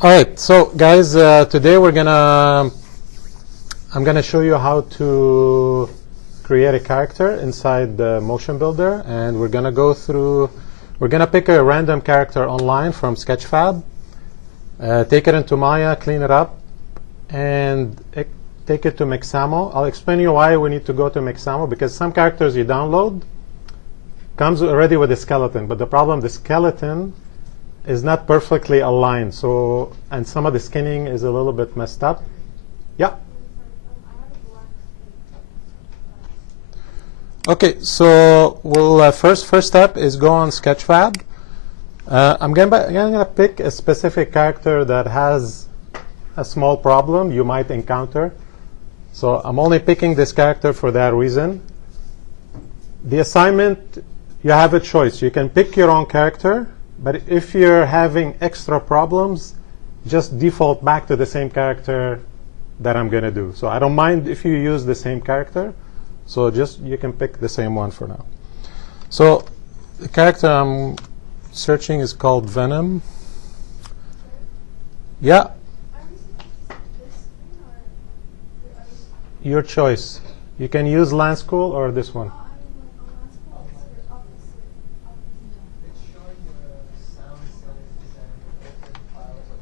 All right, so guys, today I'm gonna show you how to create a character inside the Motionbuilder, and we're gonna pick a random character online from Sketchfab, take it into Maya, clean it up, and take it to Mixamo. I'll explain you why we need to go to Mixamo, because some characters you download comes already with a skeleton, but the problem, the skeleton is not perfectly aligned, so, and some of the skinning is a little bit messed up. Yeah. Okay, so we'll first step is go on Sketchfab. I'm gonna pick a specific character that has a small problem you might encounter. So I'm only picking this character for that reason. The assignment, you have a choice. You can pick your own character, but if you're having extra problems, just default back to the same character that I'm going to do. So I don't mind if you use the same character. So just you can pick the same one for now. So the character I'm searching is called Venom. Yeah. Your choice. You can use Land School or this one.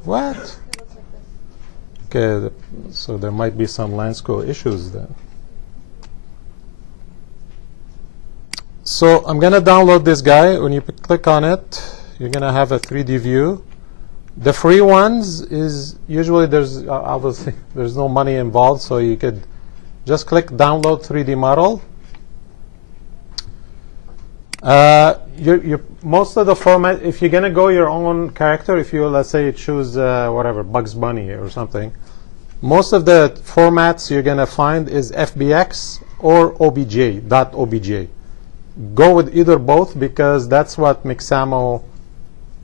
What? Okay, so there might be some Land School issues then. So I'm going to download this guy. When you click on it, you're going to have a 3D view. The free ones is usually there's obviously there's no money involved, so you could just click download 3D model. Most of the format, if you're going to go your own character, if you, let's say, choose whatever, Bugs Bunny or something, most of the formats you're going to find is FBX or OBJ. Go with either both, because that's what Mixamo,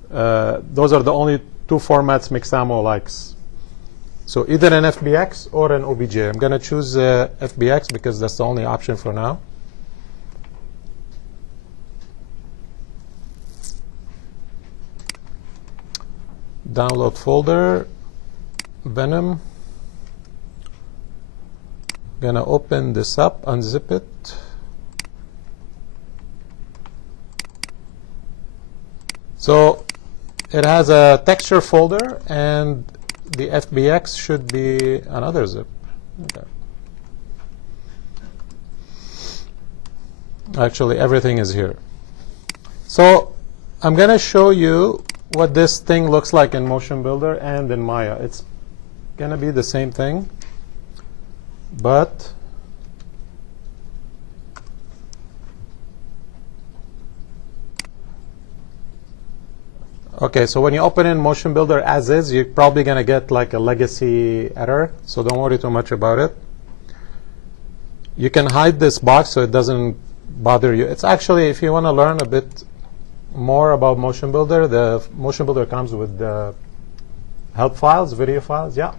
those are the only two formats Mixamo likes. So either an FBX or an OBJ. I'm going to choose FBX because that's the only option for now. Download folder, Venom. Gonna open this up, unzip it. So it has a texture folder, and the FBX should be another zip. Okay. Actually, everything is here. So I'm gonna show you what this thing looks like in Motionbuilder and in Maya. It's going to be the same thing, but okay, so when you open in Motionbuilder as is, you're probably going to get like a legacy error, so don't worry too much about it. You can hide this box so it doesn't bother you. It's actually, if you want to learn a bit more about Motionbuilder, the Motionbuilder comes with the help files, video files. Yeah.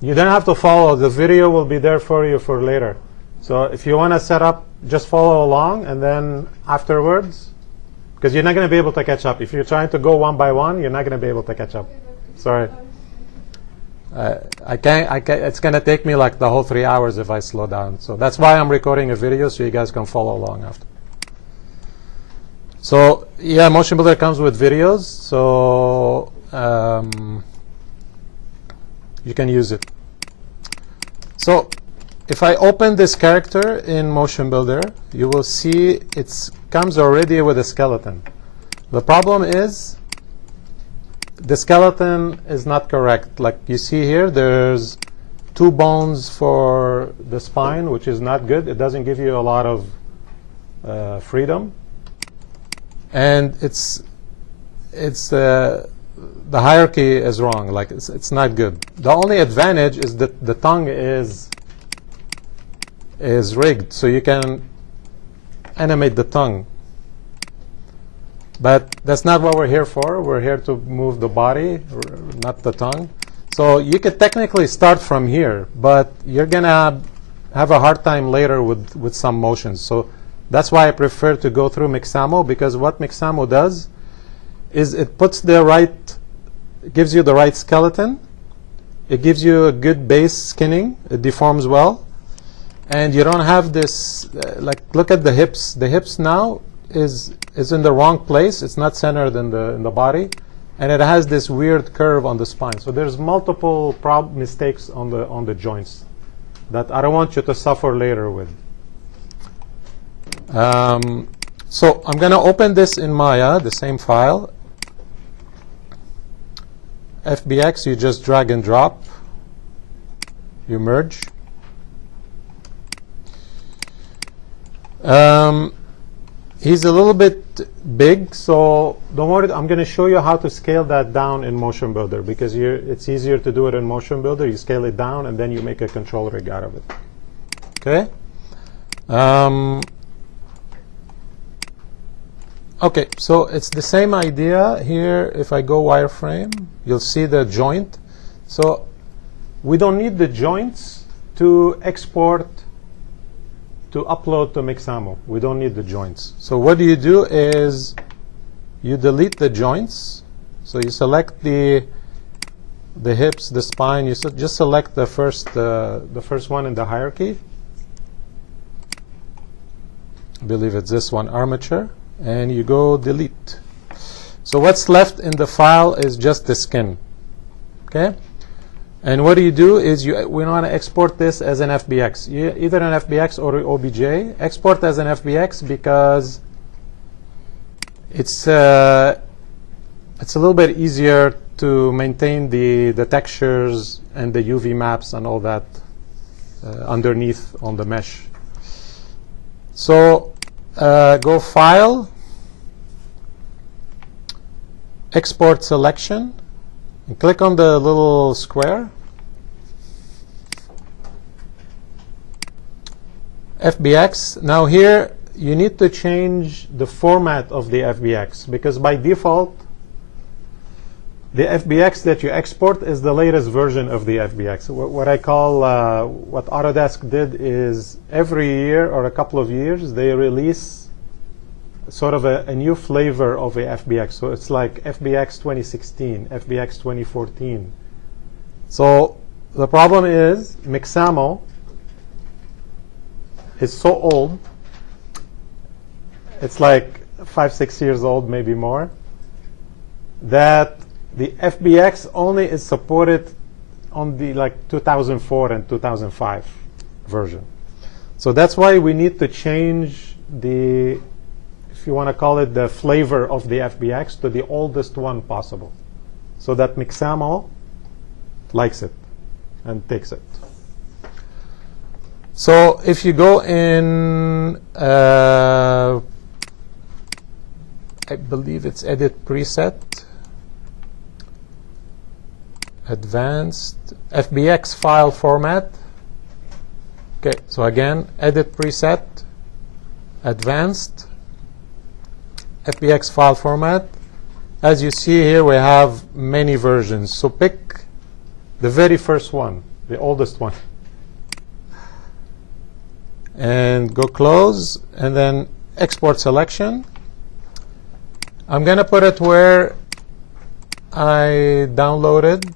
You don't have to follow. The video will be there for you for later. So if you want to set up, just follow along, and then afterwards, because you're not going to be able to catch up. If you're trying to go one by one, you're not going to be able to catch up. Sorry. I can't. It's going to take me like the whole 3 hours if I slow down. So that's why I'm recording a video, so you guys can follow along after. So yeah, Motionbuilder comes with videos, so you can use it. So if I open this character in Motionbuilder, you will see it comes already with a skeleton. The problem is the skeleton is not correct. Like you see here, there's 2 bones for the spine, which is not good. It doesn't give you a lot of freedom, and the hierarchy is wrong. Like it's not good. The only advantage is that the tongue is rigged, so you can animate the tongue. But that's not what we're here for. We're here to move the body, not the tongue. So you could technically start from here, but you're going to have a hard time later with some motions. So That's why I prefer to go through Mixamo, because what Mixamo does is it puts the right, it gives you the right skeleton, it gives you a good base skinning, it deforms well, and you don't have this, like, look at the hips. The hips now is in the wrong place. It's not centered in the body, and it has this weird curve on the spine. So there's multiple mistakes on the joints that I don't want you to suffer later with. So I'm going to open this in Maya, the same file. FBX, you just drag and drop. You merge. He's a little bit big, so don't worry. I'm going to show you how to scale that down in Motionbuilder, because it's easier to do it in Motionbuilder. You scale it down, and then you make a control rig out of it. Okay? Okay, so it's the same idea here. If I go wireframe, you'll see the joint. So we don't need the joints to export, to upload to Mixamo. We don't need the joints. So what you do is you delete the joints. So you select the hips, the spine. You just select the first one in the hierarchy. I believe it's this one, armature. And you go delete. So what's left in the file is just the skin. Okay? And what you do is we want to export this as an FBX, either an FBX or OBJ. Export as an FBX because it's a little bit easier to maintain the textures and the UV maps and all that underneath on the mesh. So go File, Export Selection, and click on the little square. FBX. Now here you need to change the format of the FBX, because by default the FBX that you export is the latest version of the FBX. What I call, what Autodesk did is every year or a couple of years they release sort of a new flavor of a FBX. So it's like FBX 2016, FBX 2014. So the problem is Mixamo is so old. It's like 5-6 years old, maybe more, that the FBX only is supported on the 2004 and 2005 version. So that's why we need to change the, if you want to call it, the flavor of the FBX to the oldest one possible, so that Mixamo likes it and takes it. So if you go in, I believe it's Edit Preset, Advanced, FBX File Format. Okay, so again, Edit Preset, Advanced, FBX File Format. As you see here, we have many versions. So pick the very first one, the oldest one. And go Close, and then Export Selection. I'm going to put it where I downloaded,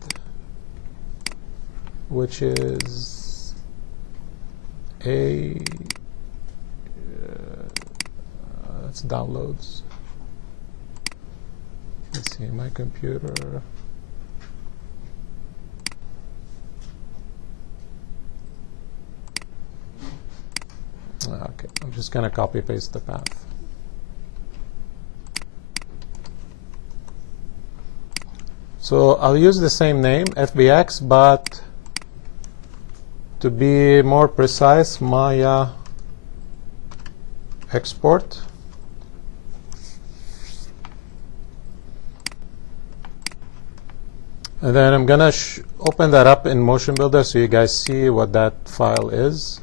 which is that's downloads. Let's see, my computer. Okay, I'm just going to copy paste the path. So I'll use the same name, FBX, but to be more precise, Maya export. And then I'm going to open that up in Motionbuilder so you guys see what that file is.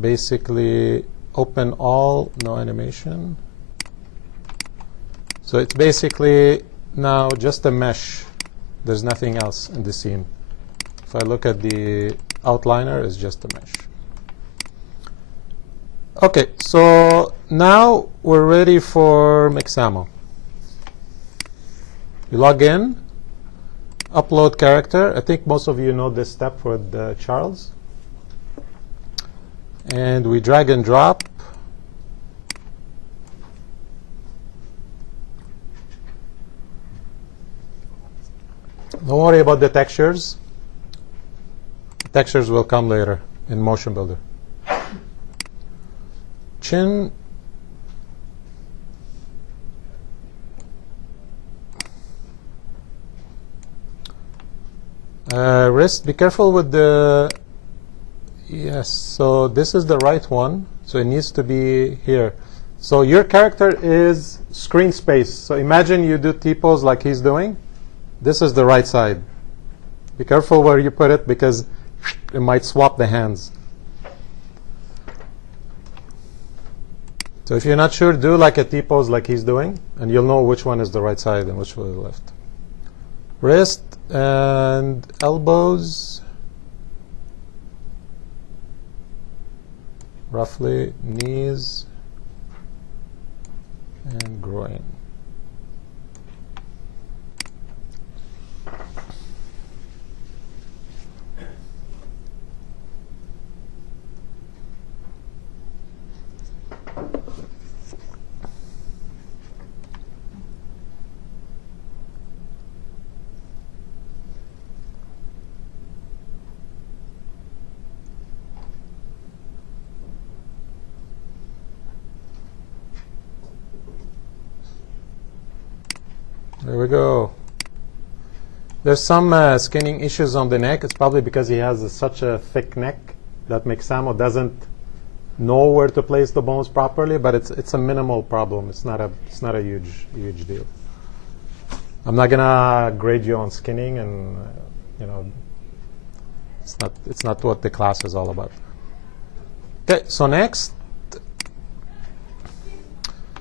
Basically, open all, no animation. So it's basically now just a mesh. There's nothing else in the scene. If I look at the outliner, it's just a mesh. Okay, so now we're ready for Mixamo. You log in, upload character. I think most of you know this step with Charles. And we drag and drop. Don't worry about the textures. The textures will come later in Motionbuilder. Chin. Wrist, be careful with the, yes, so this is the right one, so it needs to be here. So your character is screen space. So imagine you do T-pose like he's doing. This is the right side. Be careful where you put it because it might swap the hands. So if you're not sure, do like a T-pose like he's doing, and you'll know which one is the right side and which one is the left. Wrist and elbows, roughly knees and groin. There we go. There's some skinning issues on the neck. It's probably because he has such a thick neck that Mixamo doesn't know where to place the bones properly. But it's a minimal problem. It's not a huge deal. I'm not gonna grade you on skinning, and you know, it's not what the class is all about. Okay. So next.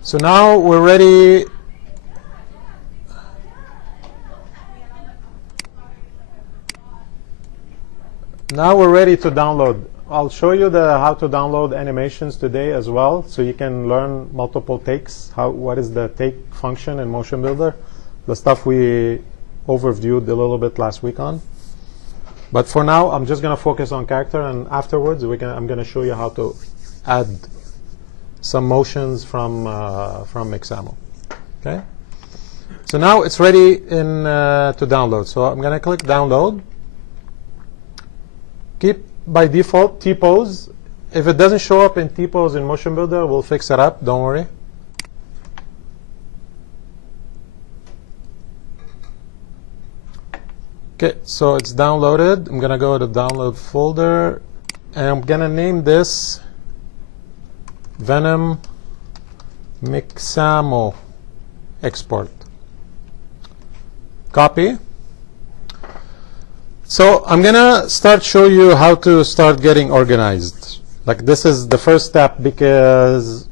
So now we're ready. Now we're ready to download. I'll show you how to download animations today as well, so you can learn multiple takes. What is the take function in Motionbuilder? The stuff we overviewed a little bit last week on. But for now, I'm just going to focus on character, and afterwards I'm going to show you how to add some motions from Mixamo. Okay. So now it's ready to download. So I'm going to click download. Keep by default T-pose. If it doesn't show up in T-pose in Motionbuilder, we'll fix it up. Don't worry. Okay, so it's downloaded. I'm gonna go to the download folder, and I'm gonna name this Venom Mixamo export. Copy. So I'm gonna show you how to start getting organized. Like, this is the first step, because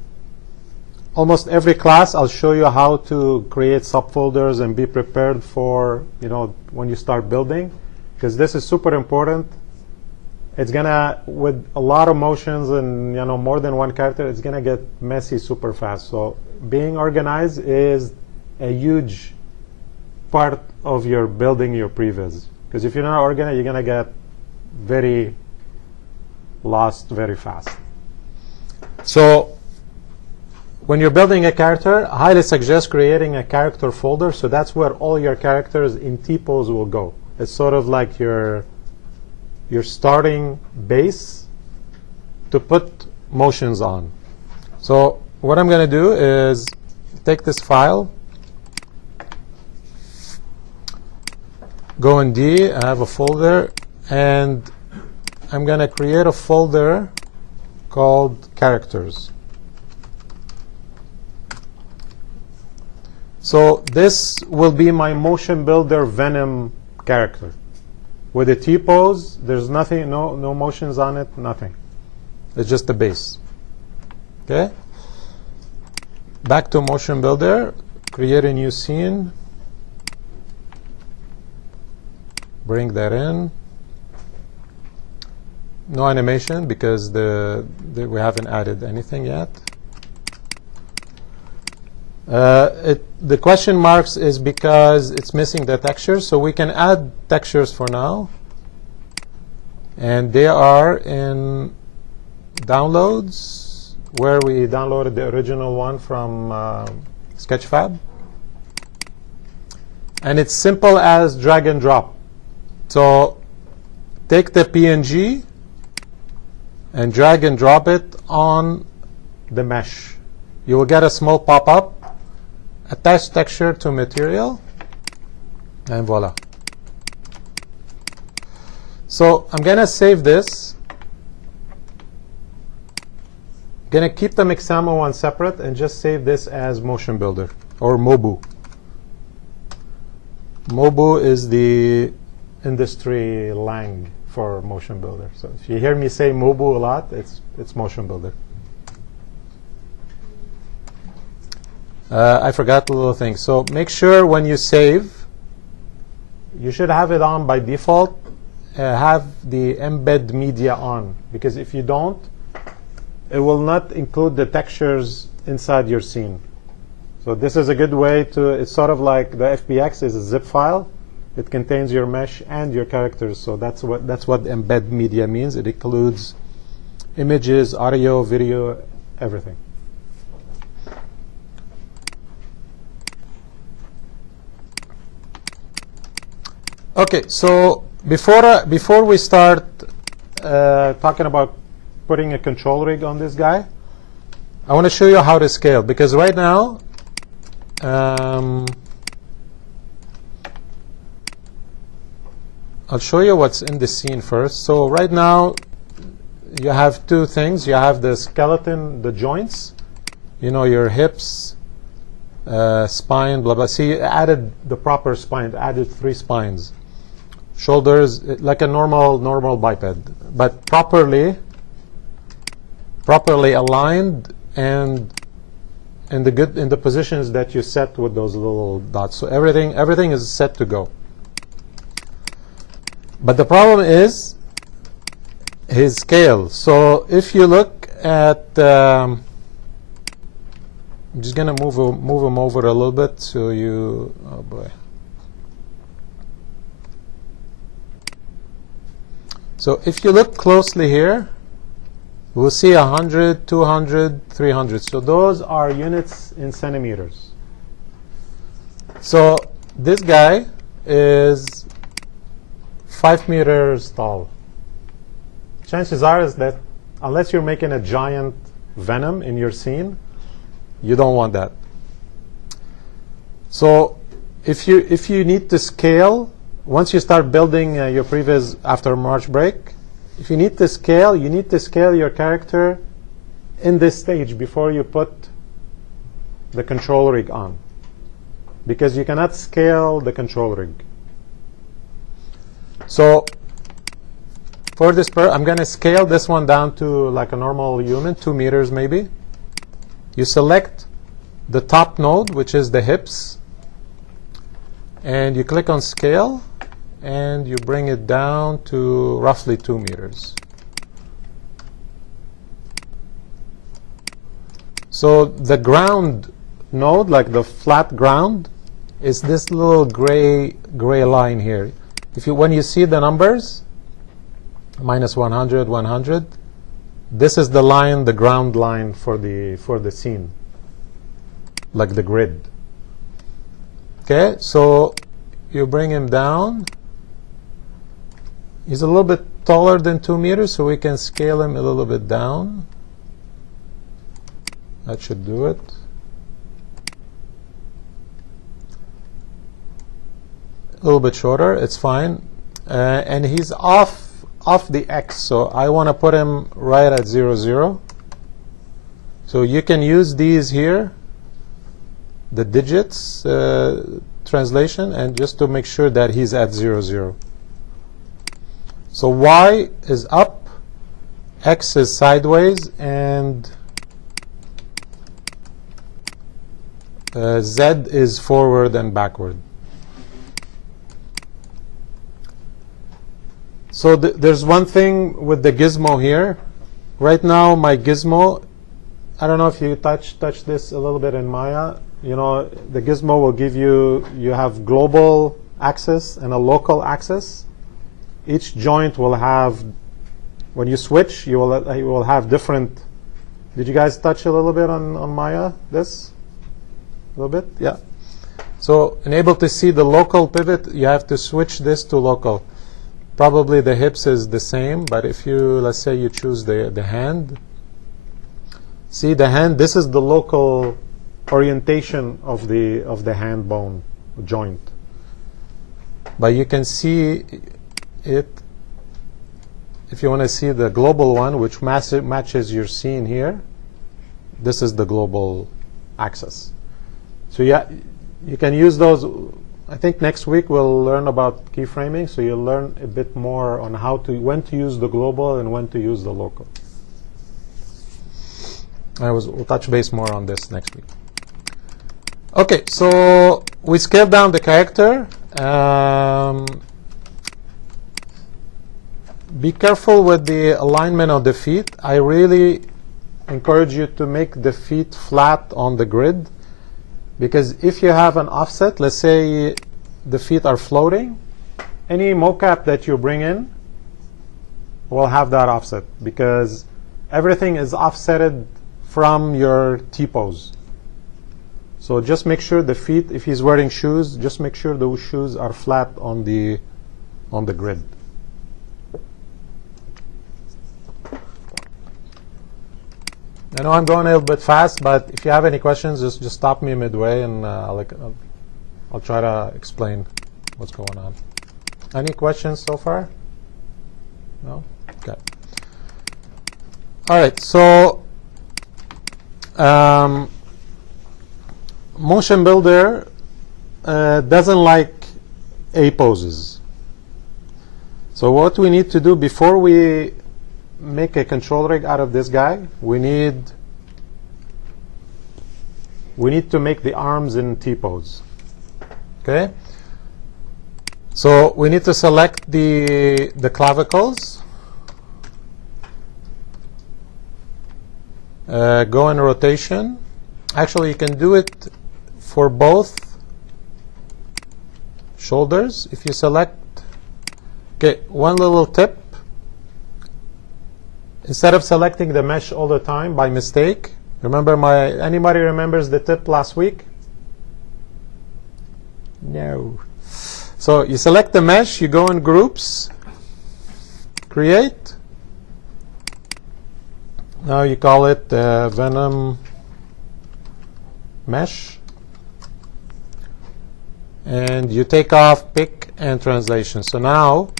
almost every class I'll show you how to create subfolders and be prepared for, when you start building, because this is super important. It's gonna, with a lot of motions and more than one character, it's gonna get messy super fast. So being organized is a huge part of your building your previs. Because if you're not organized, you're going to get very lost very fast. So when you're building a character, I highly suggest creating a character folder. So that's where all your characters in T-pose will go. It's sort of like your starting base to put motions on. So what I'm going to do is take this file, go in D, I have a folder, and I'm going to create a folder called characters. So this will be my Motionbuilder Venom character. With the T-pose, there's nothing, no motions on it, nothing. It's just the base. Okay? Back to Motionbuilder, create a new scene. Bring that in. No animation because we haven't added anything yet. The question marks is because it's missing the textures, so we can add textures for now. And they are in downloads, where we downloaded the original one from Sketchfab. And it's simple as drag and drop. So take the PNG and drag and drop it on the mesh. You will get a small pop-up. Attach texture to material, and voila. So I'm going to save this. I'm going to keep the Mixamo one separate and just save this as Motionbuilder, or Mobu. Mobu is the industry lang for Motionbuilder. So if you hear me say Mobu a lot, it's Motionbuilder. I forgot a little thing. So make sure when you save, you should have it on by default. Have the Embed Media on, because if you don't, it will not include the textures inside your scene. So this is a good way to, it's sort of like the FBX is a zip file. It contains your mesh and your characters. So that's what Embed Media means. It includes images, audio, video, everything. Okay, so before we start talking about putting a control rig on this guy, I want to show you how to scale, because right now I'll show you what's in the scene first. So right now you have two things. You have the skeleton, the joints, you know, your hips, spine, blah blah. See, added the proper spine, added 3 spines. Shoulders, like a normal biped, but properly aligned and in the positions that you set with those little dots. So everything is set to go. But the problem is his scale. So if you look at, I'm just gonna move him over a little bit so you, oh boy. So if you look closely here, we'll see 100, 200, 300. So those are units in centimeters. So this guy is 5 meters tall. Chances are is that unless you're making a giant Venom in your scene, you don't want that. So if you need to scale, once you start building your previs after March break, if you need to scale, you need to scale your character in this stage before you put the control rig on, because you cannot scale the control rig. So for this I'm going to scale this one down to like a normal human, 2 meters maybe. You select the top node, which is the hips, and you click on scale, and you bring it down to roughly 2 meters. So the ground node, like the flat ground, is this little gray line here. When you see the numbers, minus 100, 100, this is the line, the ground line for the scene, like the grid. Okay, so you bring him down. He's a little bit taller than 2 meters, so we can scale him a little bit down. That should do it. A little bit shorter, it's fine. And he's off the X, so I want to put him right at 0, 0. So you can use these here, the digits translation, and just to make sure that he's at 0, 0. So Y is up, X is sideways, and Z is forward and backward. So there's one thing with the gizmo here. Right now, my gizmo, I don't know if you touch this a little bit in Maya. You know, the gizmo will give you have global axis and a local axis. Each joint will have, when you switch, you will have different. Did you guys touch a little bit on Maya? This? A little bit? Yeah. So, able to see the local pivot, you have to switch this to local. Probably the hips is the same, but if you, let's say you choose the hand. See the hand, this is the local orientation of the hand bone joint. But you can see it, if you want to see the global one, which matches your scene here, this is the global axis. So yeah, you can use those. I think next week we'll learn about keyframing, so you'll learn a bit more on when to use the global and when to use the local. We'll touch base more on this next week. Okay, so we scaled down the character. Be careful with the alignment of the feet. I really encourage you to make the feet flat on the grid, because if you have an offset, let's say the feet are floating, any mocap that you bring in will have that offset, because everything is offsetted from your T-pose. So just make sure the feet, if he's wearing shoes, just make sure those shoes are flat on the grid. I know I'm going a little bit fast, but if you have any questions, just stop me midway, and I'll try to explain what's going on. Any questions so far? No? Okay. All right. So Motionbuilder doesn't like A poses. So what we need to do before we make a control rig out of this guy, we need to make the arms in T-pose. Okay? So we need to select the clavicles, go in rotation. Actually, you can do it for both shoulders. If you select, okay, one little tip. Instead of selecting the mesh all the time by mistake, anybody remembers the tip last week? No. So you select the mesh, you go in groups, create. Now you call it Venom mesh. And you take off pick and translation. So now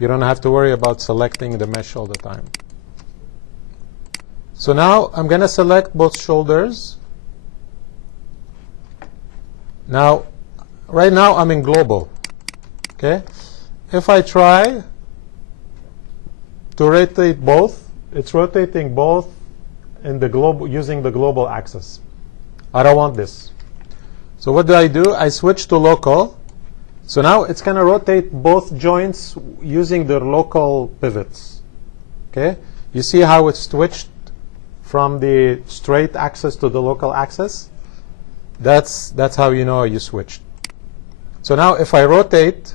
you don't have to worry about selecting the mesh all the time. So now I'm going to select both shoulders. Now, right now I'm in global. Okay? If I try to rotate both, it's rotating both in the global, using the global axis. I don't want this. So what do? I switch to local. So now it's going to rotate both joints using their local pivots. Okay? You see how it's switched from the straight axis to the local axis? That's how you know you switched. So now if I rotate,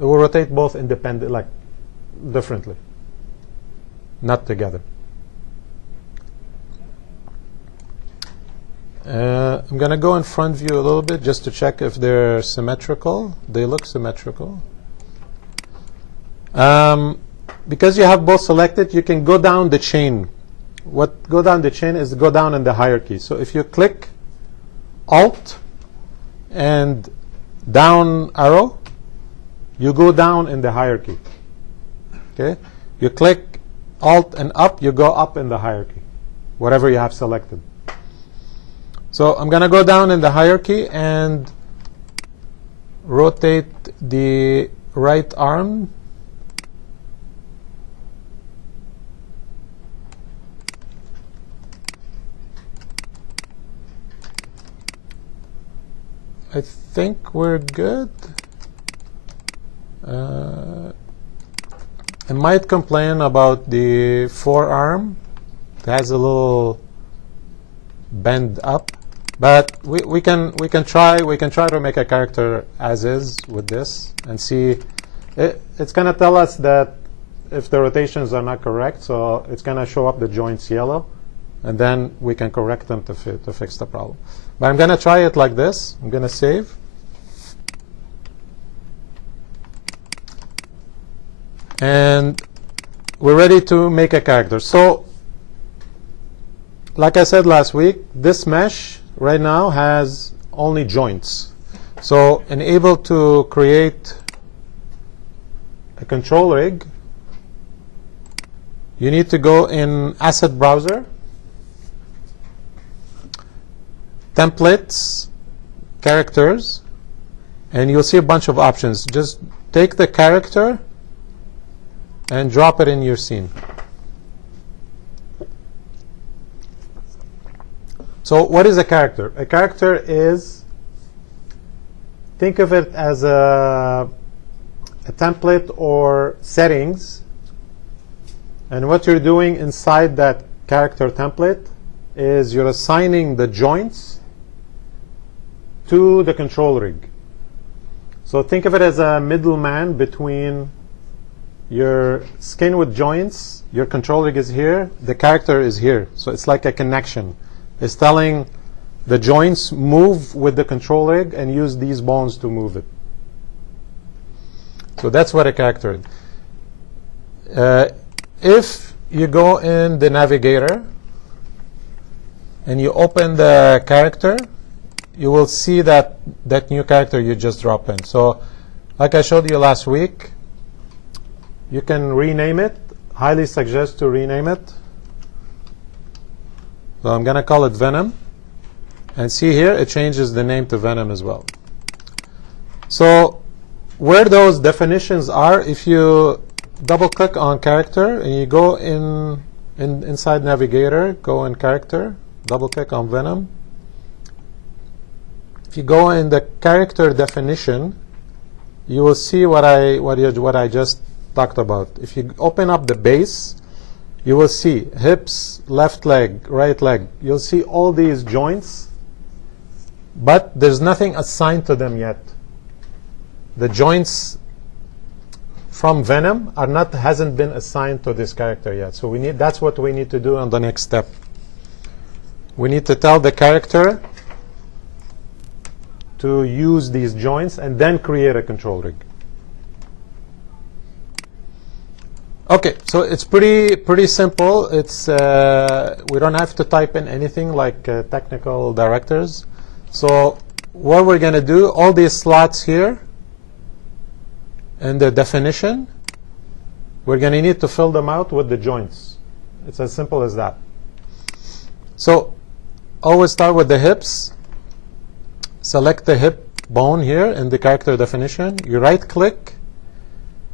it will rotate both independent, like differently, not together. I'm going to go in front view a little bit just to check if they're symmetrical. They look symmetrical. Because you have both selected, you can go down the chain. What go down the chain is go down in the hierarchy. So if you click Alt and down arrow, you go down in the hierarchy. Okay? You click Alt and up, you go up in the hierarchy, whatever you have selected. So I'm going to go down in the hierarchy and rotate the right arm. I think we're good. It might complain about the forearm. It has a little bend up, but we can try to make a character as is with this and see. It's going to tell us that if the rotations are not correct, so it's going to show up the joints yellow, and then we can correct them to fix the problem. But I'm going to try it like this. I'm going to save. And we're ready to make a character. So, like I said last week, this mesh right now has only joints. So, in able to create a control rig, you need to go in Asset Browser, Templates, Characters, and you'll see a bunch of options. Just take the character and drop it in your scene. So what is a character? A character is, think of it as a template or settings, and what you're doing inside that character template is you're assigning the joints to the control rig. So think of it as a middleman between your skin with joints, your control rig is here, the character is here. So it's like a connection. It's telling the joints move with the control rig and use these bones to move it. So that's what a character is. If you go in the navigator and you open the character, you will see that new character you just dropped in. So like I showed you last week, you can rename it. Highly suggest to rename it. So I'm going to call it Venom. And see here, it changes the name to Venom as well. So where those definitions are, if you double click on character and you go inside navigator, go in character, double click on Venom. If you go in the character definition, you will see what I just talked about. If you open up the base, you will see hips, left leg, right leg. You'll see all these joints, but there's nothing assigned to them yet. The joints from Venom hasn't been assigned to this character yet. So that's what we need to do on the next step. We need to tell the character to use these joints and then create a control rig. Okay, so it's pretty simple. It's we don't have to type in anything like technical directors. So what we're going to do, all these slots here in the definition, we're going to need to fill them out with the joints. It's as simple as that. So always start with the hips. Select the hip bone here in the character definition. You right click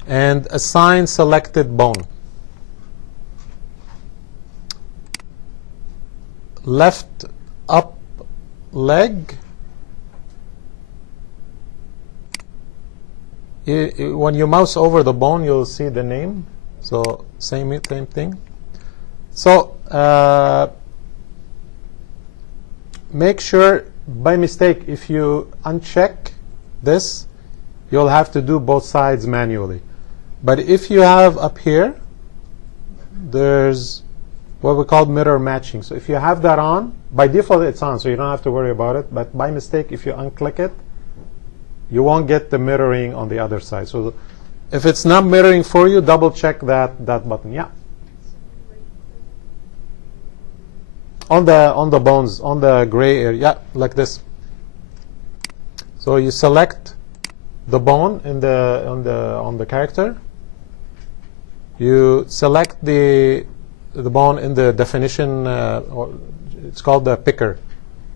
and assign selected bone. Left up leg. When you mouse over the bone, you'll see the name. So same thing. So make sure, by mistake, if you uncheck this, you'll have to do both sides manually. But if you have up here, there's what we call mirror matching. So if you have that on, by default it's on, so you don't have to worry about it. But by mistake, if you unclick it, you won't get the mirroring on the other side. So if it's not mirroring for you, double check that button. Yeah. On the bones, on the gray area, yeah, like this. So you select the bone on the character. You select the bone in the definition, or it's called the picker.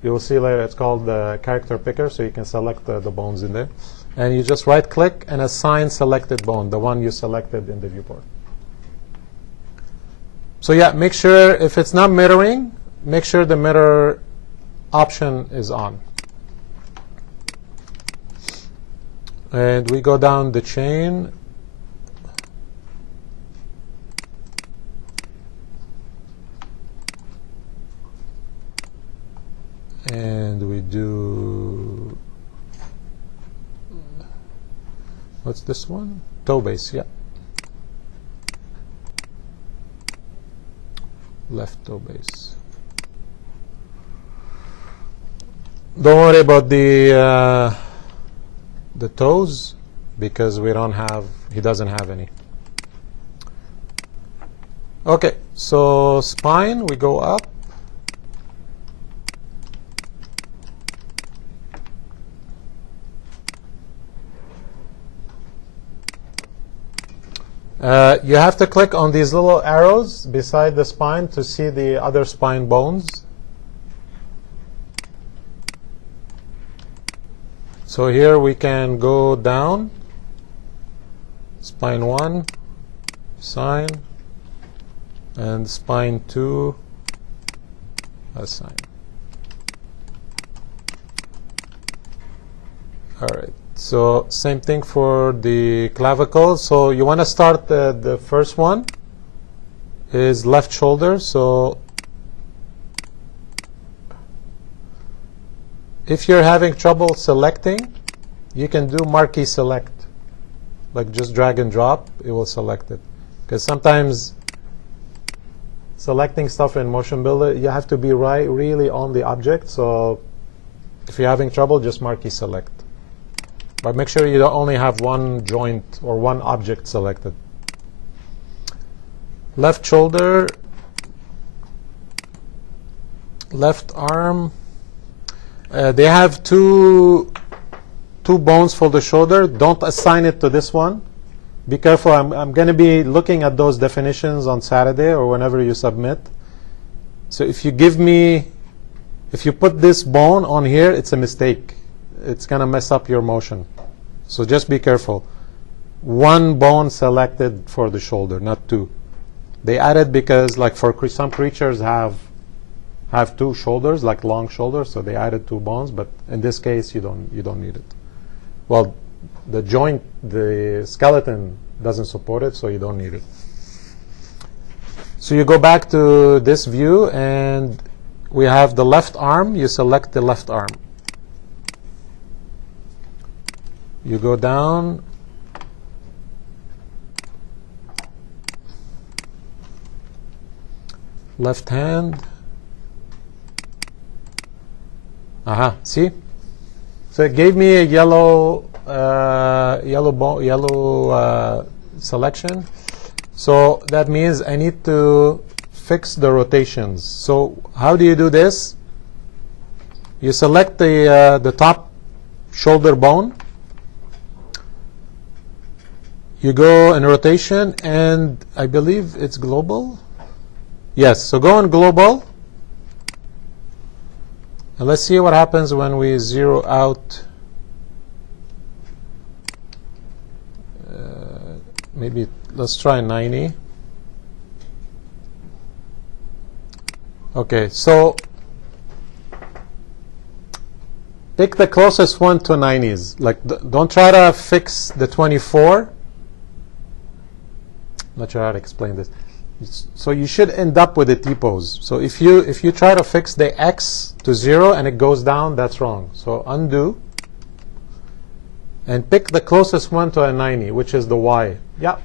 You will see later it's called the character picker, so you can select the bones in there. And you just right click and assign selected bone, the one you selected in the viewport. So yeah, make sure if it's not mirroring, make sure the mirror option is on. And we go down the chain. And we do, what's this one? Toe base, yeah. Left toe base. Don't worry about the toes because we don't have, he doesn't have any. Okay, so spine, we go up. You have to click on these little arrows beside the spine to see the other spine bones. So here we can go down, spine 1, assign, and spine 2, assign. All right. So same thing for the clavicle. So you want to start the first one is left shoulder. So if you're having trouble selecting, you can do marquee select. Like just drag and drop, it will select it. Because sometimes selecting stuff in Motionbuilder, you have to be really on the object. So if you're having trouble, just marquee select. But make sure you don't only have one joint or one object selected. Left shoulder, left arm. They have two bones for the shoulder. Don't assign it to this one. Be careful. I'm going to be looking at those definitions on Saturday or whenever you submit. So if you put this bone on here, it's a mistake. It's going to mess up your motion. So just be careful. One bone selected for the shoulder, not two. They added because, like, for some creatures have two shoulders, like long shoulders, so they added two bones. But in this case, you don't need it. Well, the skeleton doesn't support it, so you don't need it. So you go back to this view, and we have the left arm. You select the left arm. You go down. Left hand. Aha, see? So it gave me a yellow selection. So that means I need to fix the rotations. So how do you do this? You select the top shoulder bone. You go in rotation, and I believe it's global. Yes, so go in global. And let's see what happens when we zero out. Maybe let's try 90. Okay, so pick the closest one to 90s. Like, don't try to fix the 24. Not sure how to explain this. So you should end up with a T-pose. So if you try to fix the X to 0 and it goes down, that's wrong. So undo and pick the closest one to a 90, which is the Y. Yeah.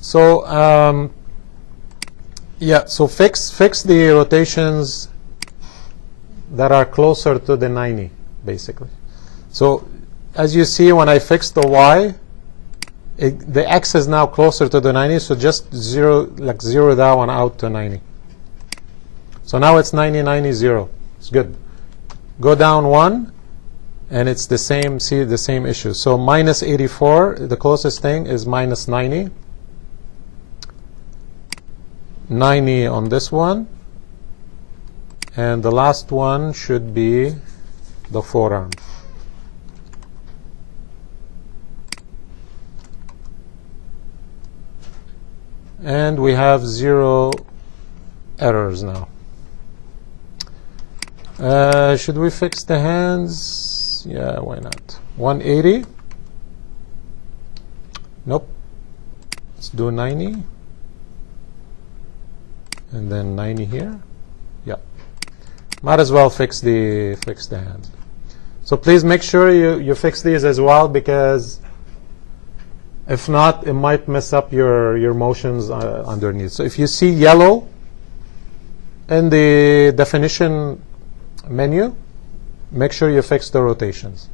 So yeah. So fix the rotations that are closer to the 90, basically. So as you see, when I fix the Y, the X is now closer to the 90, so just zero that one out to 90. So now it's 90, 90, 0. It's good. Go down 1, and it's the same, see the same issue. So minus 84, the closest thing is minus 90. 90 on this one. And the last one should be the forearm. And we have 0 errors now. Should we fix the hands? Yeah, why not? 180. Nope. Let's do 90. And then 90 here. Yeah. Might as well fix the hands. So please make sure you fix these as well, because if not, it might mess up your motions underneath. So if you see yellow in the definition menu, make sure you fix the rotations.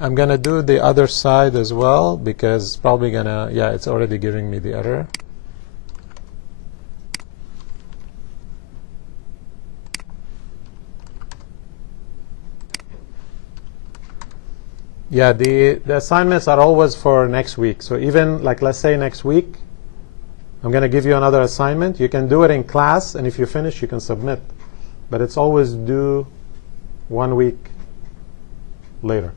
I'm going to do the other side as well, because it's probably going to, yeah, it's already giving me the error. Yeah, the assignments are always for next week. So even, like, let's say next week, I'm going to give you another assignment. You can do it in class, and if you finish, you can submit. But it's always due 1 week later.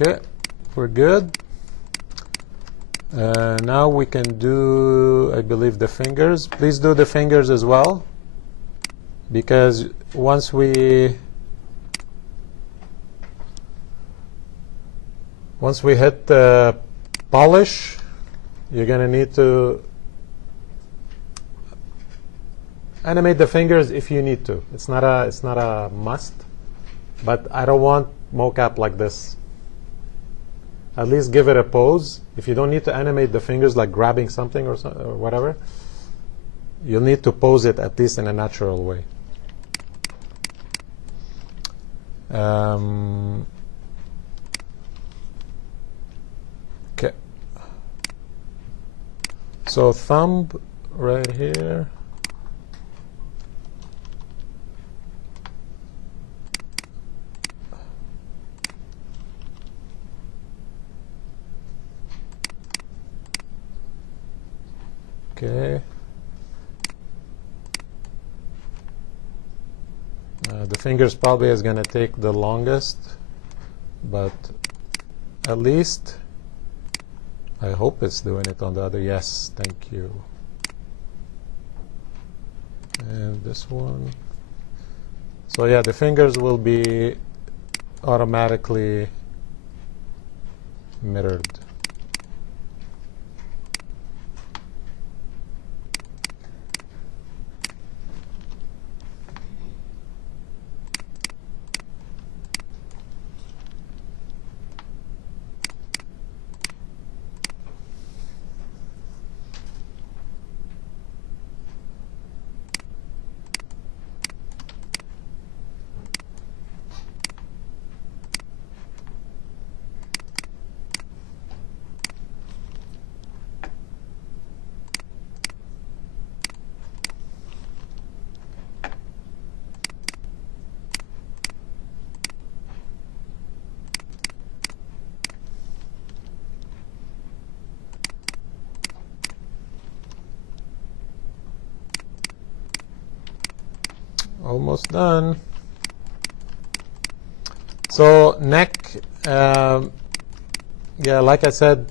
Okay, we're good. Now we can do, I believe, the fingers. Please do the fingers as well, because once we hit polish, you're going to need to animate the fingers if you need to. It's not a must, but I don't want mocap like this. At least give it a pose. If you don't need to animate the fingers like grabbing something or whatever, you'll need to pose it at least in a natural way. Okay. So thumb right here. Okay. The fingers probably is going to take the longest, but at least I hope it's doing it on the other. Yes, thank you. And this one. So yeah, the fingers will be automatically mirrored. Almost done. So neck, yeah, like I said,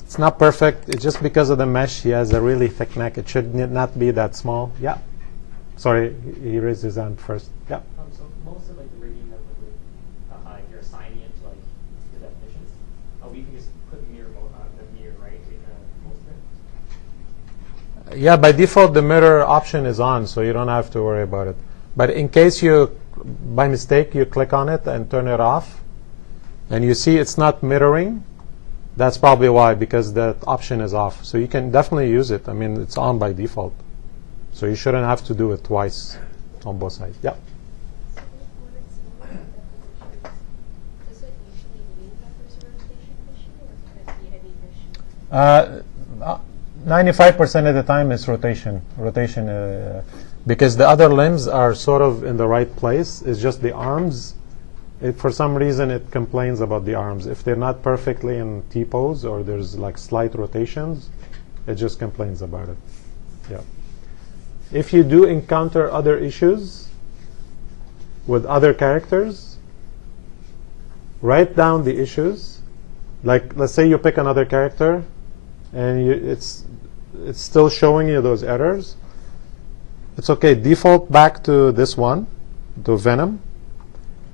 it's not perfect. It's just because of the mesh. He has a really thick neck. It should not be that small. Yeah. Sorry, he raised his hand first. Yeah. So most of like the rigging that if you're assigning it to like the definitions, we can just put the mirror right in most of it. Yeah, by default the mirror option is on, so you don't have to worry about it. But in case you, by mistake, you click on it and turn it off, and you see it's not mirroring, that's probably why, because that option is off. So you can definitely use it. I mean, it's on by default. So you shouldn't have to do it twice on both sides. Yeah. Does it usually mean that there's a rotation issue, or could it be any issue? 95% of the time it's rotation. Because the other limbs are sort of in the right place. It's just the arms. For some reason, it complains about the arms. If they're not perfectly in T-pose or there's like slight rotations, It just complains about it. Yeah. If you do encounter other issues with other characters, write down the issues. Like, let's say you pick another character and it's still showing you those errors. It's okay. Default back to this one, to Venom.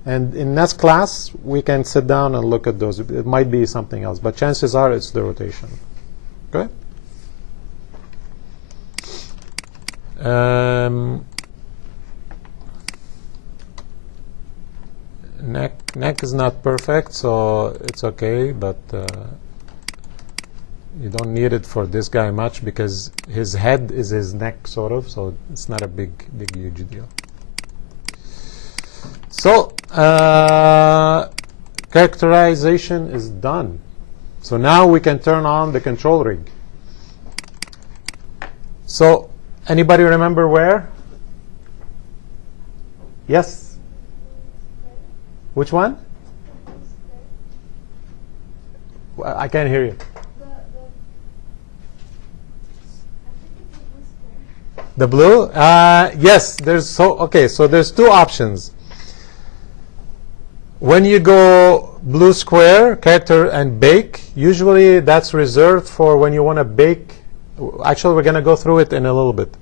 And in next class, we can sit down and look at those. It might be something else, but chances are it's the rotation. Okay? Neck is not perfect, so it's okay, but you don't need it for this guy much because his head is his neck, sort of, so it's not a big, huge deal. So, characterization is done. So now we can turn on the control rig. So, anybody remember where? Yes? Which one? I can't hear you. The blue? Yes, so there's two options. When you go blue square, character, and bake, usually that's reserved for when you want to bake. Actually, we're going to go through it in a little bit.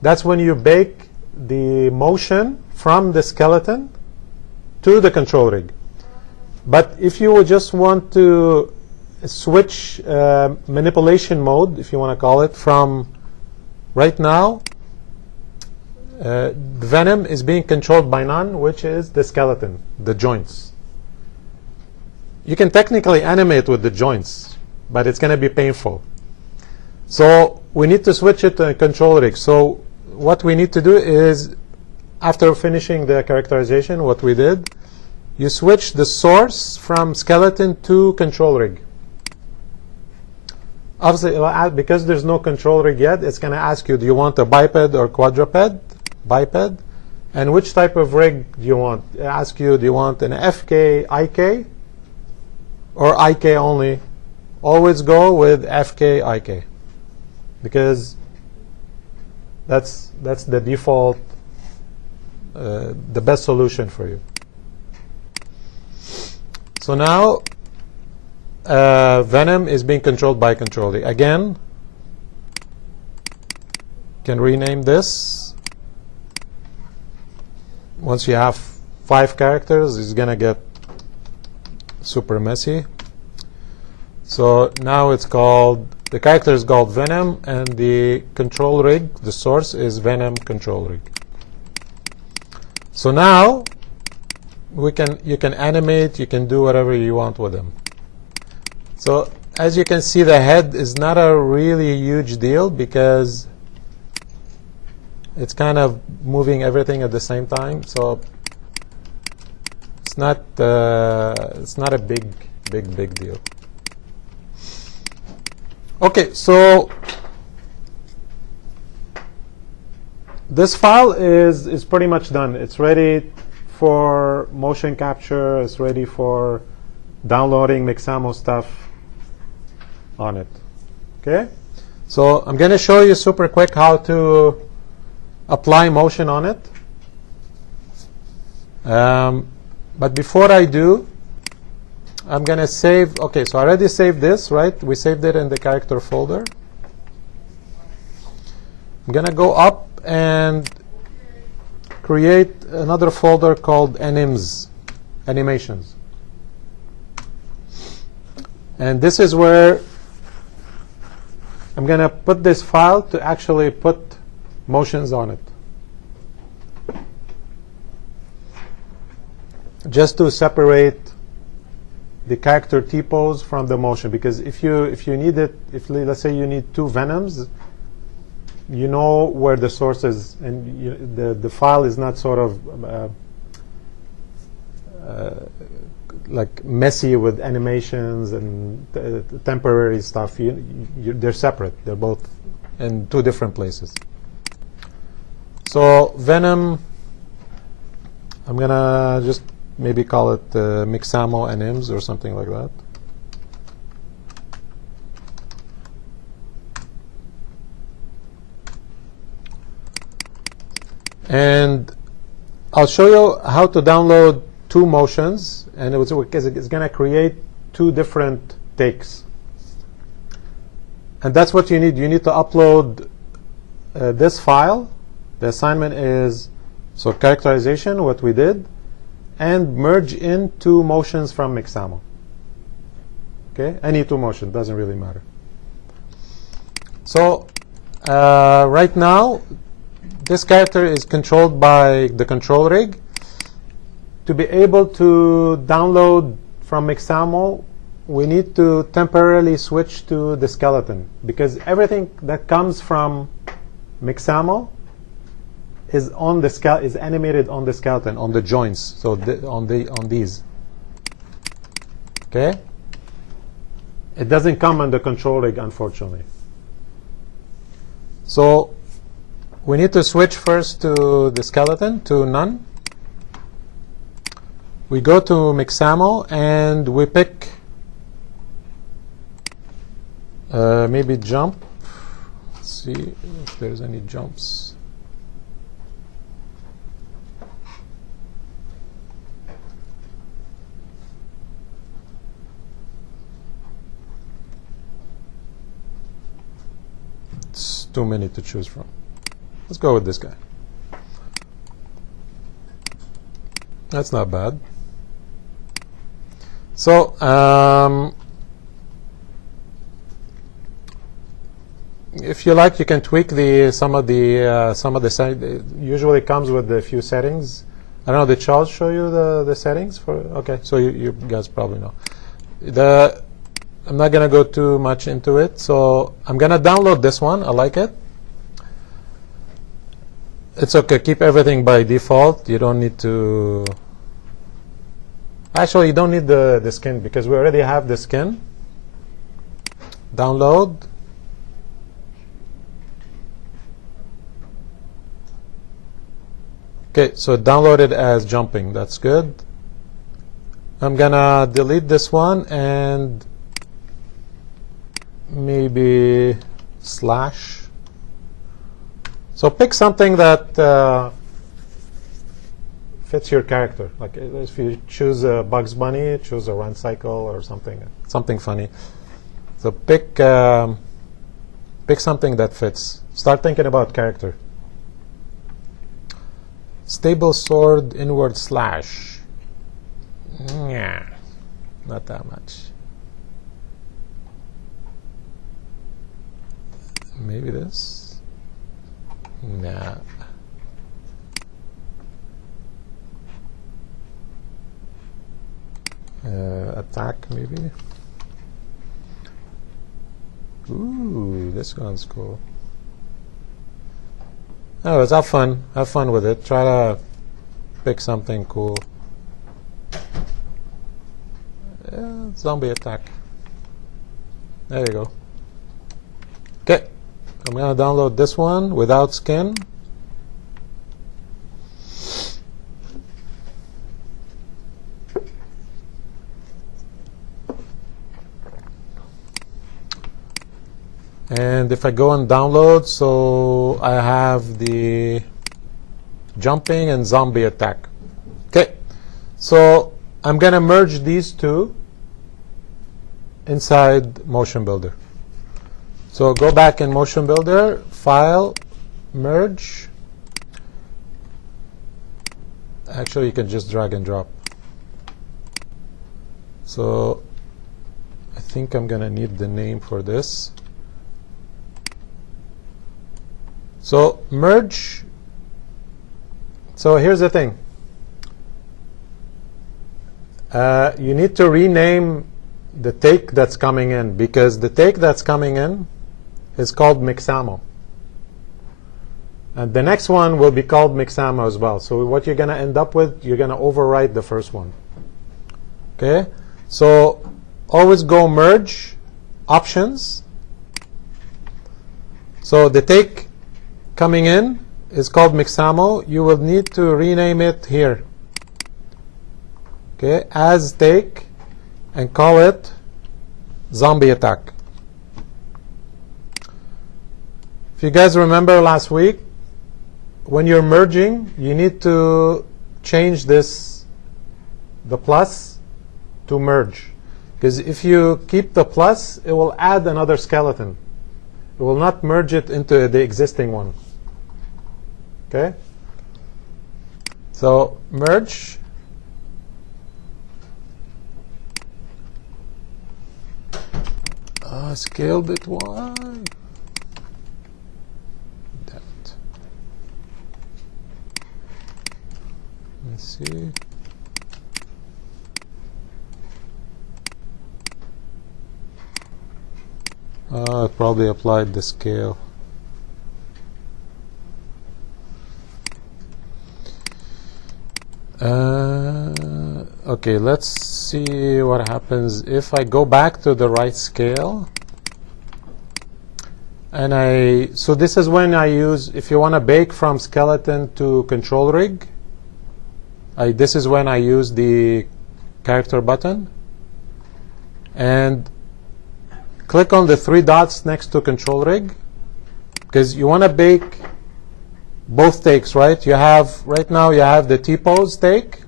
That's when you bake the motion from the skeleton to the control rig. But if you just want to switch manipulation mode, if you want to call it, from right now, the Venom is being controlled by none, which is the skeleton, the joints. You can technically animate with the joints, but it's going to be painful. So we need to switch it to a control rig. So what we need to do is, after finishing the characterization, what we did, you switch the source from skeleton to control rig. Obviously, because there's no control rig yet, it's going to ask you, do you want a biped or quadruped? Biped. And which type of rig do you want? It asks you, do you want an FK, IK, or IK only? Always go with FK, IK, because that's the default, the best solution for you. So now, Venom is being controlled by control rig. Again, can rename this. Once you have 5 characters, it's going to get super messy. So now it's called, the character is called Venom, and the control rig, the source, is Venom control rig. So now you can animate, you can do whatever you want with them. So as you can see, the head is not a really huge deal because it's kind of moving everything at the same time. So it's not a big deal. Okay, so this file is pretty much done. It's ready for motion capture. It's ready for downloading Mixamo stuff on it. Okay, so I'm going to show you super quick how to apply motion on it. But before I do, I'm going to save. Okay, so I already saved this, right? We saved it in the character folder. I'm going to go up and create another folder called animations. And this is where I'm going to put this file to actually put motions on it, just to separate the character T-pose from the motion. Because if you need it, if let's say you need 2 Venoms, you know where the source is, and the file is not sort of like messy with animations and temporary stuff. They're separate. They're both in 2 different places. So Venom, I'm going to just maybe call it Mixamo anims or something like that. And I'll show you how to download two motions, and it's going to create two different takes. And that's what you need. You need to upload this file. The assignment is so characterization, what we did, and merge in two motions from Mixamo. Okay, any two motions, doesn't really matter. So right now, this character is controlled by the control rig. To be able to download from Mixamo, we need to temporarily switch to the skeleton, because everything that comes from Mixamo is on the is animated on the skeleton, on the joints, so on these. Okay, it doesn't come on the control rig, unfortunately. So we need to switch first to the skeleton, to none. We go to Mixamo and we pick maybe jump. Let's see if there's any jumps. It's too many to choose from. Let's go with this guy. That's not bad. So if you like, you can tweak some of the settings. It usually comes with a few settings. I don't know. Did Charles show you the settings for? Okay, so you guys probably know. I'm not going to go too much into it. So I'm going to download this one. I like it. It's okay. Keep everything by default. You don't need to. Actually, you don't need the skin, because we already have the skin. Download. Okay, so download it as jumping. That's good. I'm going to delete this one and maybe slash. So pick something that fits your character. Like if you choose a Bugs Bunny, choose a Run Cycle or something funny. So pick something that fits. Start thinking about character. Stable sword inward slash. Yeah, not that much. Maybe this. Nah. Attack maybe. Ooh, this one's cool. Anyways, have fun. Have fun with it. Try to pick something cool. Zombie attack. There you go. Okay. I'm going to download this one without skin. And if I go and download, so I have the jumping and zombie attack. Okay, so I'm going to merge these two inside Motionbuilder. So go back in Motionbuilder, File, Merge. Actually, you can just drag and drop. So I think I'm going to need the name for this. So merge. So here's the thing. You need to rename the take that's coming in, because the take that's coming in is called Mixamo. And the next one will be called Mixamo as well. So what you're going to end up with, you're going to overwrite the first one. Okay? So always go merge, options. So the take coming in is called Mixamo. You will need to rename it here. Okay, as take, and call it zombie attack. If you guys remember last week, when you're merging, you need to change this, the plus, to merge. Because if you keep the plus, it will add another skeleton. It will not merge it into the existing one. Okay? So merge. Scaled it. Why? Damn it. Let's see. I probably applied the scale. Okay, let's see what happens if I go back to the right scale. And so this is when I use, if you want to bake from skeleton to control rig, this is when I use the character button. And click on the 3 dots next to control rig, because you want to bake both takes, right? You have, right now you have the T-pose take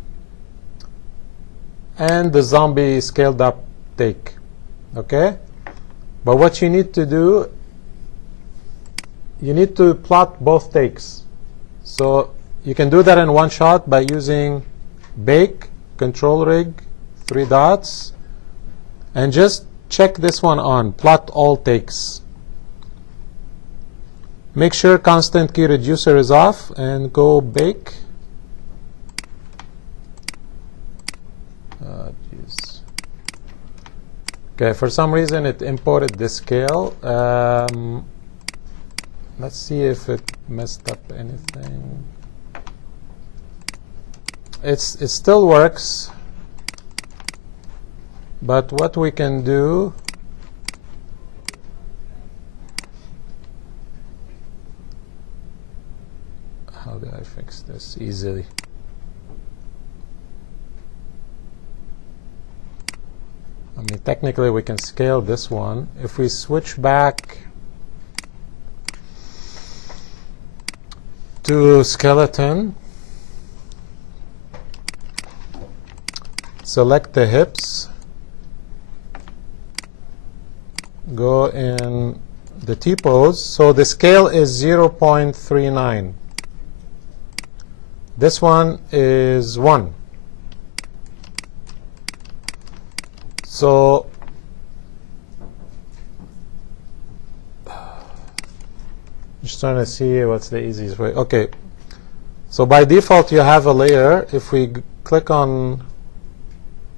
and the zombie scaled up take, okay? But what you need to do, you need to plot both takes. So you can do that in one shot by using bake, control rig, 3 dots, and just check this one on, plot all takes. Make sure constant key reducer is off and go bake. Geez. Okay, for some reason it imported this scale. Let's see if it messed up anything. It still works. But what we can do, how do I fix this easily? I mean, technically we can scale this one. If we switch back to skeleton, select the hips, go in the T-pose. So the scale is 0.39. This one is 1. So just trying to see what's the easiest way. Okay. So by default you have a layer. If we click on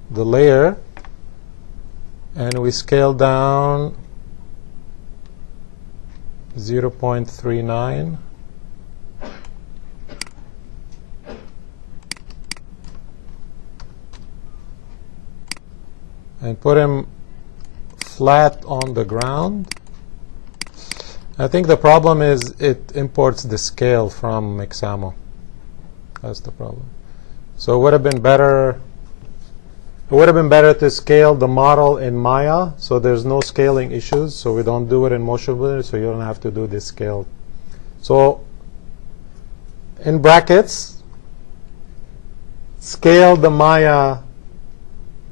the layer and we scale down 0.39, and put him flat on the ground. I think the problem is it imports the scale from Mixamo. That's the problem. So it would have been better. It would have been better to scale the model in Maya, so there's no scaling issues. So we don't do it in Motionbuilder, so you don't have to do this scale. So in brackets, scale the Maya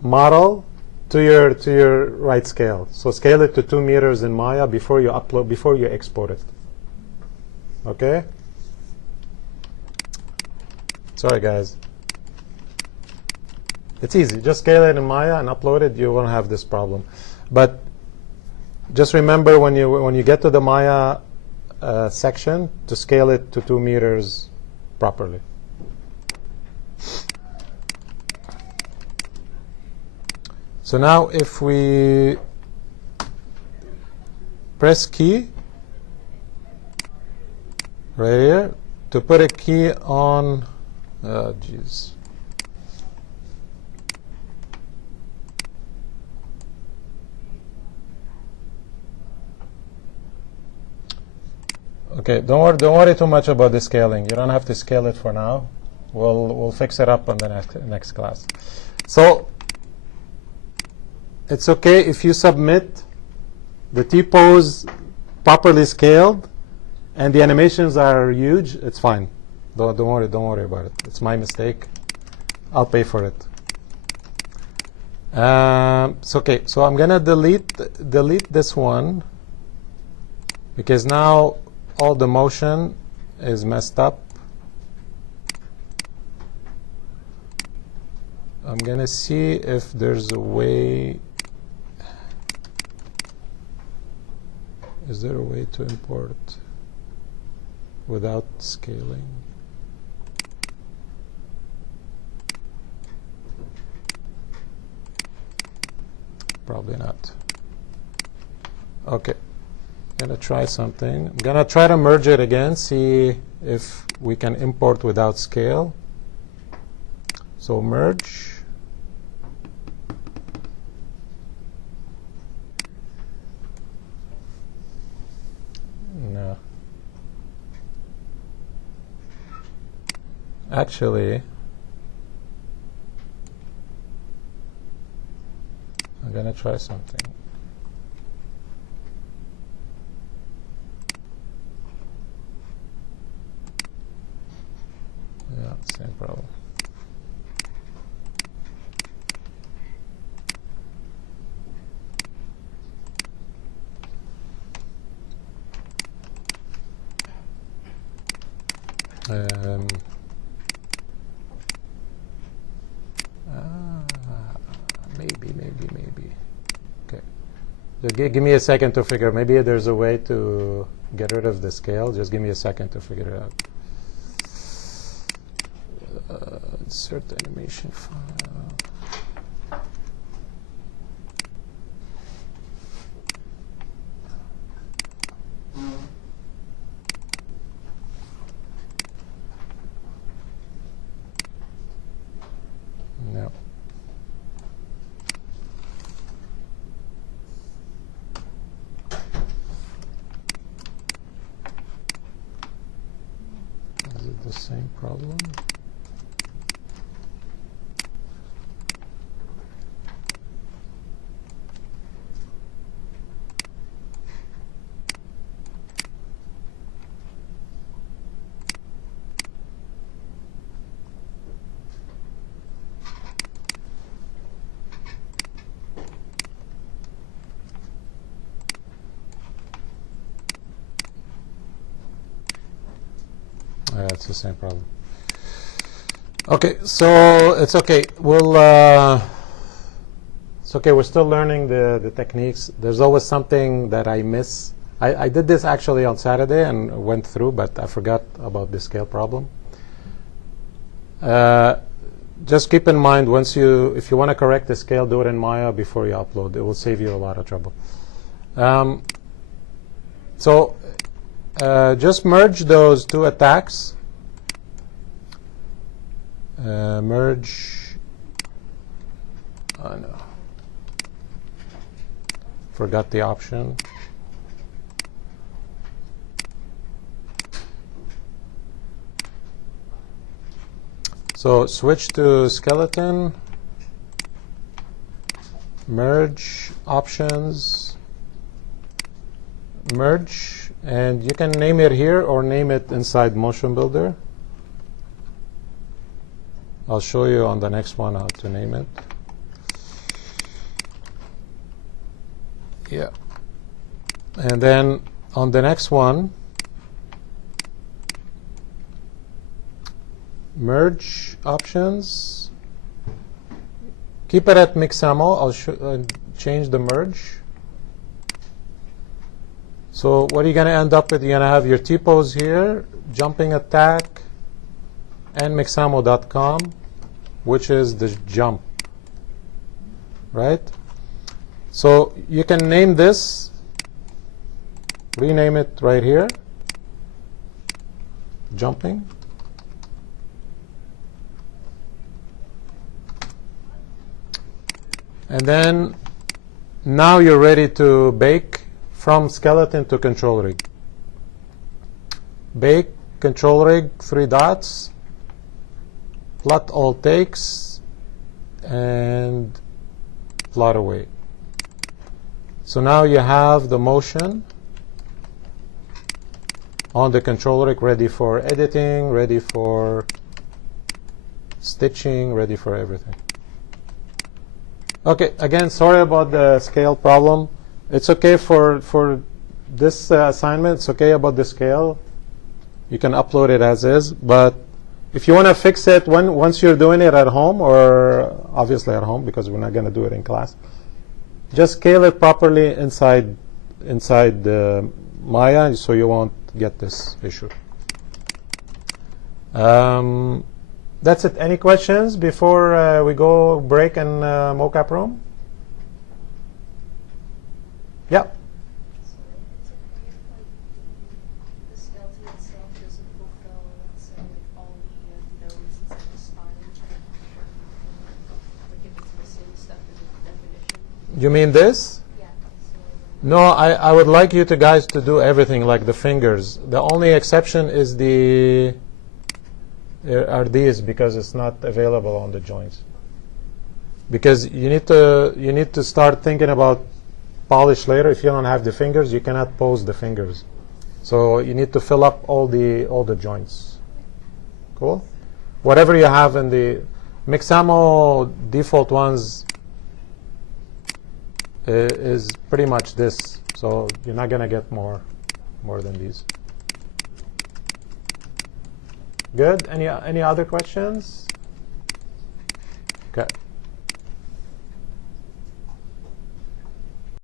model to your right scale. So scale it to 2 meters in Maya before you upload, before you export it. Okay? Sorry guys. It's easy. Just scale it in Maya and upload it. You won't have this problem. But just remember when you get to the Maya section to scale it to 2 meters properly. So now if we press key right here to put a key on, geez. Okay, don't worry too much about the scaling. You don't have to scale it for now. We'll fix it up on the next class. So it's okay if you submit the T-pose properly scaled and the animations are huge, it's fine. Don't worry about it. It's my mistake. I'll pay for it. Okay, so I'm gonna delete this one because now all the motion is messed up. I'm gonna see if there's a way. Is there a way to import without scaling? Probably not. Okay, I'm gonna try something. I'm gonna try to merge it again, see if we can import without scale. So merge. No. Actually, I'm gonna try something. Yeah, same problem. Maybe. Okay. So give me a second to figure. Maybe there's a way to get rid of the scale. Just give me a second to figure it out. Insert animation file. No. Is it the same problem? It's the same problem. Okay, so it's okay. It's okay. We're still learning the techniques. There's always something that I miss. I did this actually on Saturday and went through, but I forgot about the scale problem. Just keep in mind, if you want to correct the scale, do it in Maya before you upload. It will save you a lot of trouble. Just merge those two attacks. Merge. Oh no. Forgot the option. So switch to skeleton. Merge options. Merge. And you can name it here or name it inside Motionbuilder. I'll show you on the next one how to name it. Yeah. And then on the next one, merge options. Keep it at Mixamo. I'll change the merge. So what are you going to end up with? You're going to have your T-pose here, jumping attack, and Mixamo.com, which is the jump, right? So you can name this, rename it right here, jumping. And then now you're ready to bake from skeleton to control rig. Bake, control rig, 3 dots, plot all takes, and plot away. So now you have the motion. on the control rig, ready for editing, ready for stitching, ready for everything. Okay, again, sorry about the scale problem. It's okay for this assignment. It's okay about the scale. You can upload it as is, but if you want to fix it once you're doing it at home, or obviously at home because we're not going to do it in class, just scale it properly inside Maya so you won't get this issue. That's it. Any questions before we go break in mocap room? Yeah. So it's okay if like the skeleton itself doesn't fulfill, let's say, all the nodes inside the spine. Like if it's missing stuff in the definition. You mean this? Yeah. No, I would like you guys to do everything like the fingers. The only exception is are these because it's not available on the joints. Because you need to start thinking about polish later. If you don't have the fingers, you cannot pose the fingers. So you need to fill up all the joints. Cool? Whatever you have in the Mixamo default ones is pretty much this. So you're not gonna get more than these. Good. Any other questions? Okay.